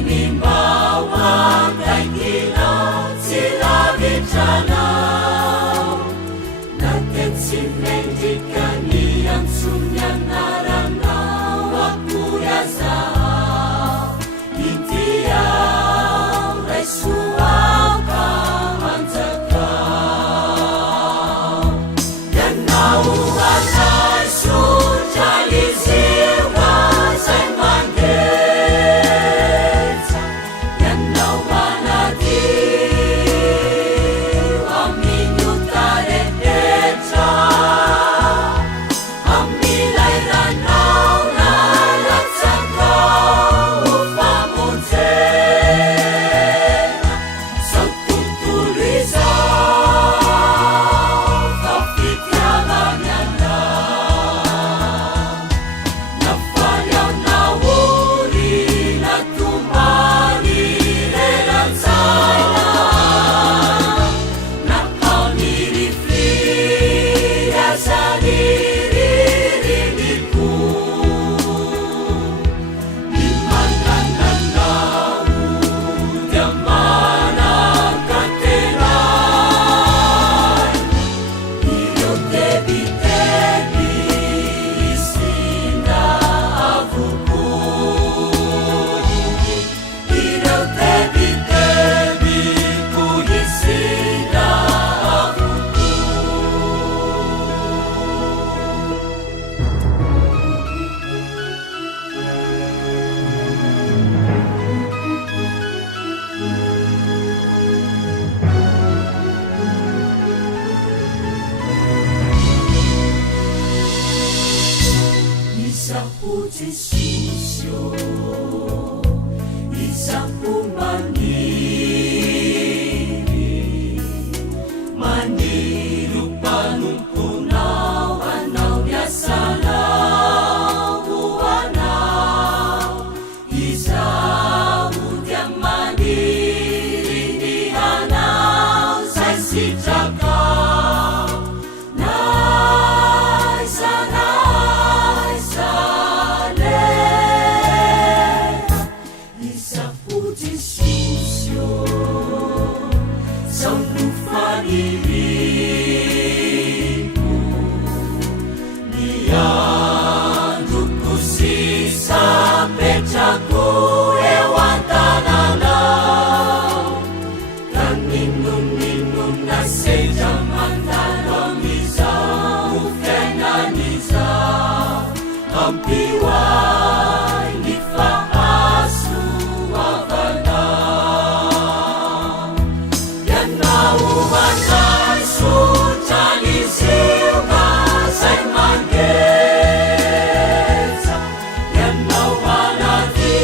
Rinimbawa kaikila sila vichanau Naket simendikani yang sunya naranau Aku yasa Intiau Resuau kamanjakau Dan nau asai sujali siwa Sai mandet Yan nau manati Aminyu tareteca Amilai ranau nalatsakau Upamunzena Sangtutulisau Kapityamanyanda Nafayaw nawuri Natumali Relansayna Nakamilifri Asadiririniku Limanananau Yamana katerai Iyo tebi-tebi Isinda avuku Iyo tebi-tebi Ku isinda avuku Isapu Jesusyo Isapu maniri Maniru panumpunau Anau yasalau Uanau Isamu tiang mandiri Di anau Sai si jakau Naisa Isapu Jesusyo Samlufa diriku Nianduku sisa pecaku Ewan tananau Dan minum-minum nasi jaman Dalam isa Ufenaniza Ampiwai Nifaasu Avana Yan naumanay Sujali silva Sai mangetsa Yan naumanati